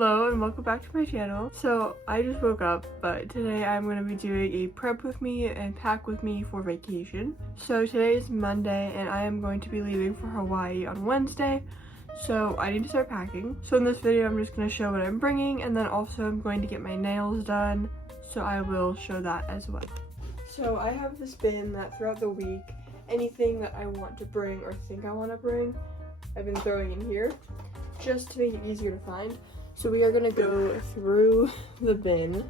Hello and welcome back to my channel. So I just woke up, but today I'm going to be doing a prep with me and pack with me for vacation. So today is Monday and I am going to be leaving for Hawaii on Wednesday. So I need to start packing. So in this video I'm just going to show what I'm bringing, and then also I'm going to get my nails done. So I will show that as well. So I have this bin that throughout the week, anything that I want to bring or think I want to bring, I've been throwing in here just to make it easier to find. So we are gonna go through the bin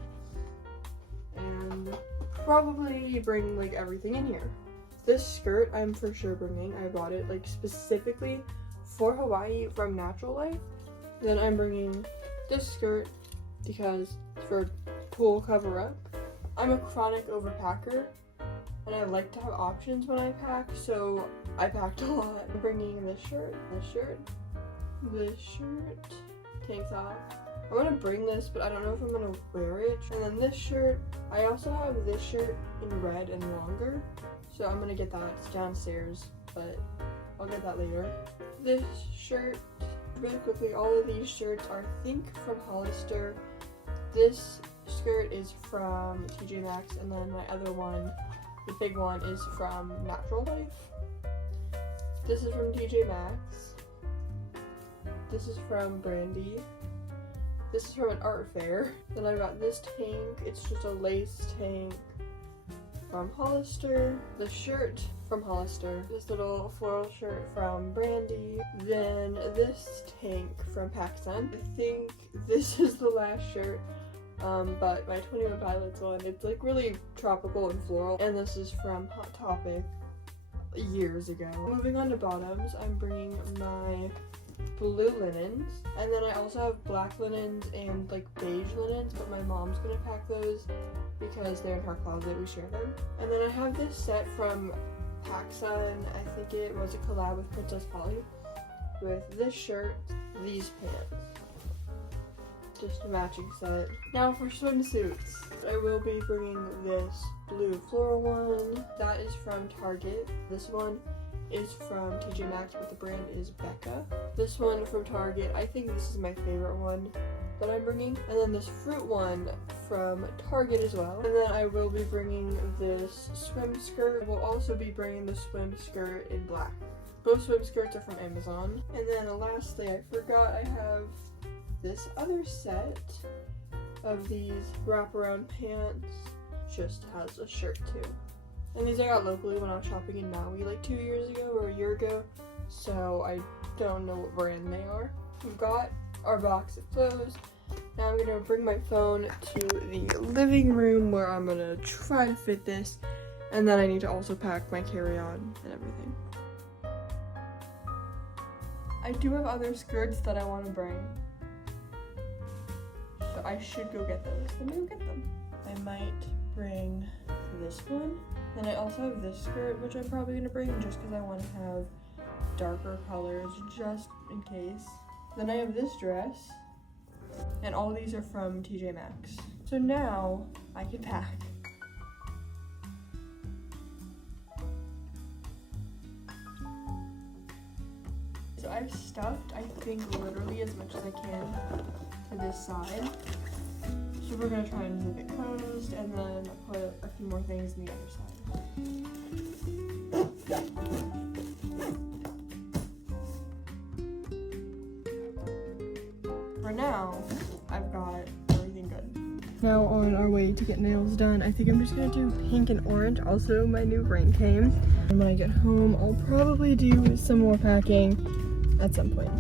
and probably bring like everything in here. This skirt I'm for sure bringing. I bought it like specifically for Hawaii from Natural Life. Then I'm bringing this skirt because it's for pool cover up. I'm a chronic overpacker and I like to have options when I pack, so I packed a lot. I'm bringing this shirt, tank top. I want to bring this, but I don't know if I'm going to wear it. And then this shirt, I also have this shirt in red and longer, so I'm going to get that. It's downstairs, but I'll get that later. This shirt, really quickly, all of these shirts are, I think, from Hollister. This skirt is from TJ Maxx, and then my other one, the big one, is from Natural Life. This is from TJ Maxx. This is from Brandy. This is from an art fair. Then I got this tank. It's just a lace tank from Hollister. The shirt from Hollister. This little floral shirt from Brandy. Then this tank from PacSun. I think this is the last shirt, but my 21 Pilots one. It's like really tropical and floral. And this is from Hot Topic years ago. Moving on to bottoms, I'm bringing my blue linens, and then I also have black linens and like beige linens, but my mom's gonna pack those because they're in her closet. We share them. And then I have this set from PacSun. I think it was a collab with Princess Polly, with this shirt, these pants, just a matching set. Now for swimsuits, I will be bringing this blue floral one. That is from Target. This one is from TJ Maxx, but the brand is Becca. This one from Target, I think this is my favorite one that I'm bringing. And then this fruit one from Target as well. And then I will be bringing this swim skirt. I will also be bringing the swim skirt in black. Both swim skirts are from Amazon. And then lastly, I forgot I have this other set of these wraparound pants. Just has a shirt too. And these I got locally when I was shopping in Maui like 2 years ago or a year ago, so I don't know what brand they are. We've got our box of clothes. Now I'm gonna bring my phone to the living room where I'm gonna try to fit this, and then I need to also pack my carry-on and everything. I do have other skirts that I want to bring, so I should go get those. Let me go get them. I might bring this one. Then I also have this skirt, which I'm probably going to bring just because I want to have darker colors just in case. Then I have this dress, and all these are from TJ Maxx. So now I can pack. So I've stuffed, I think, literally as much as I can to this side. So we're going to try and leave it closed and then put a few more things on the other side. For now, I've got everything good. Now on our way to get nails done, I think I'm just going to do pink and orange. Also, my new ring came. And when I get home, I'll probably do some more packing at some point.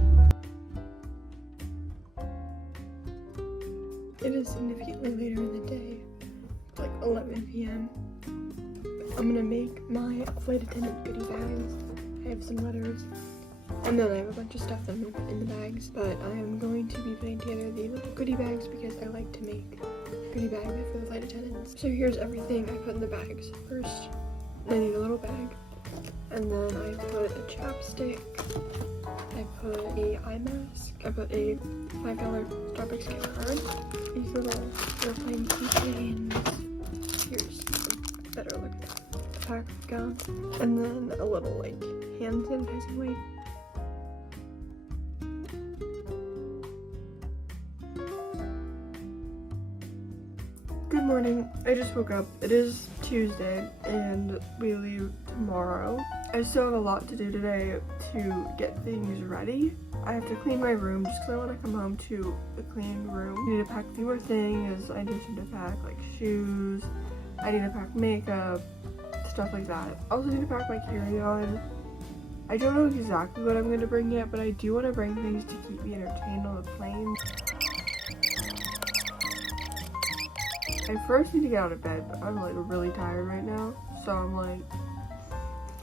It is significantly later in the day. It's like 11 p.m. I'm gonna make my flight attendant goodie bags. I have some letters, and then I have a bunch of stuff that I'm gonna put in the bags, but I am going to be putting together the little goodie bags because I like to make goodie bags for the flight attendants. So here's everything I put in the bags. First, I need a little bag, and then I put a chapstick, I put a eye mask, I put a $5 Starbucks gift card, these little airplane keychains, here's a better look at the pack of gowns, and then a little like hand sanitizing wipe. morning. I just woke up. It is Tuesday and we leave tomorrow. I still have a lot to do today to get things ready. I have to clean my room just because I want to come home to a clean room. I need to pack a few more things. I need to pack like shoes. I need to pack makeup, stuff like that. I also need to pack my carry-on. I don't know exactly what I'm going to bring yet, but I do want to bring things to keep me entertained on the plane. I first need to get out of bed, but I'm like really tired right now, so I'm like,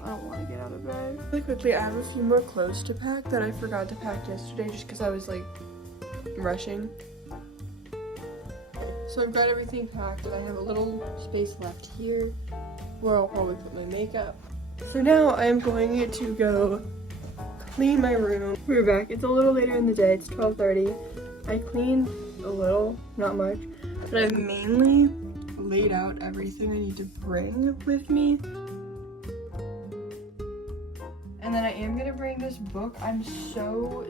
I don't want to get out of bed. Really quickly, I have a few more clothes to pack that I forgot to pack yesterday just because I was like rushing. So I've got everything packed and I have a little space left here where I'll probably put my makeup. So now I'm going to go clean my room. We're back. It's a little later in the day. It's 12:30. I cleaned a little, not much, but I've mainly laid out everything I need to bring with me. And then I am gonna bring this book. I'm so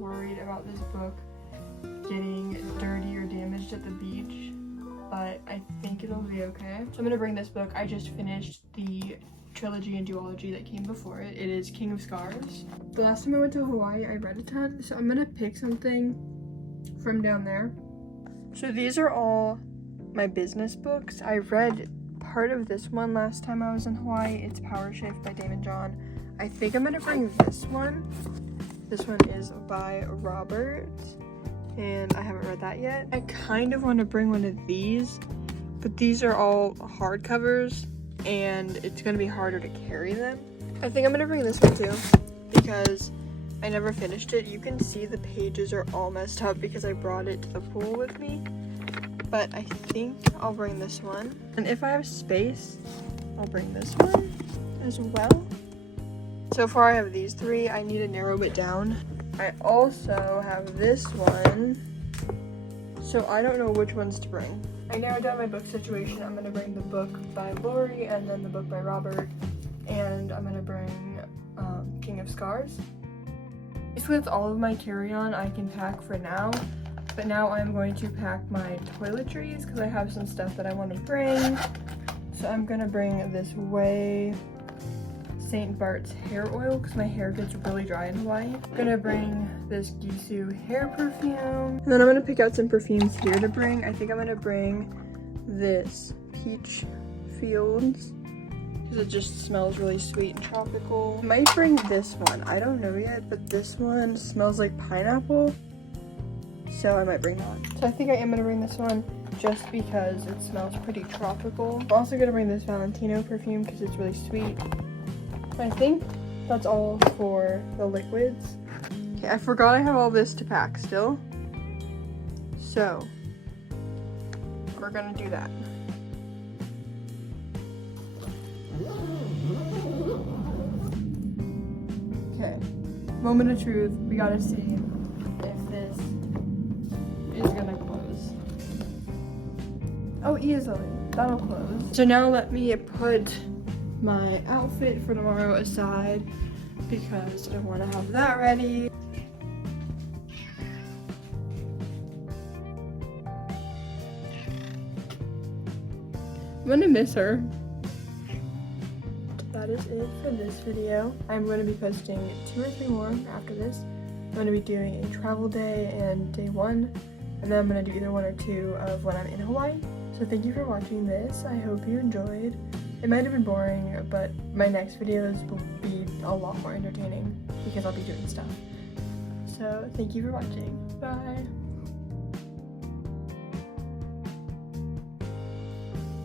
worried about this book getting dirty or damaged at the beach, but I think it'll be okay. So I'm gonna bring this book. I just finished the trilogy and duology that came before it. It is King of Scars. The last time I went to Hawaii, I read a ton, so I'm gonna pick something from down there. So these are all my business books. I read part of this one last time I was in Hawaii. It's Power Shift by Daymond John. I think I'm gonna bring this one. This one is by Robert, and I haven't read that yet. I kind of want to bring one of these, but these are all hardcovers, and it's gonna be harder to carry them. I think I'm gonna bring this one too, because I never finished it. You can see the pages are all messed up because I brought it to the pool with me, but I think I'll bring this one. And if I have space, I'll bring this one as well. So far I have these three. I need to narrow it down. I also have this one, so I don't know which ones to bring. I narrowed down my book situation. I'm gonna bring the book by Lori and then the book by Robert, and I'm gonna bring King of Scars. Basically that's all of my carry-on I can pack for now, but now I'm going to pack my toiletries because I have some stuff that I want to bring. So I'm gonna bring this Way St. Bart's hair oil because my hair gets really dry in Hawaii. I'm gonna bring this Gisu hair perfume. And then I'm gonna pick out some perfumes here to bring. I think I'm gonna bring this Peach Fields because it just smells really sweet and tropical. I might bring this one. I don't know yet, but this one smells like pineapple, so I might bring that. So I think I am gonna bring this one just because it smells pretty tropical. I'm also gonna bring this Valentino perfume because it's really sweet. I think that's all for the liquids. Okay, I forgot I have all this to pack still. So, we're gonna do that. Okay, moment of truth. We gotta see if this is gonna close. Oh, easily. That'll close. So now let me put my outfit for tomorrow aside because I want to have that ready. I'm gonna miss her. That is it for this video. I'm going to be posting 2 or 3 more after this. I'm going to be doing a travel day and day 1, and then I'm going to do either 1 or 2 of when I'm in Hawaii. So thank you for watching this. I hope you enjoyed. It might have been boring, but my next videos will be a lot more entertaining because I'll be doing stuff. So thank you for watching. Bye.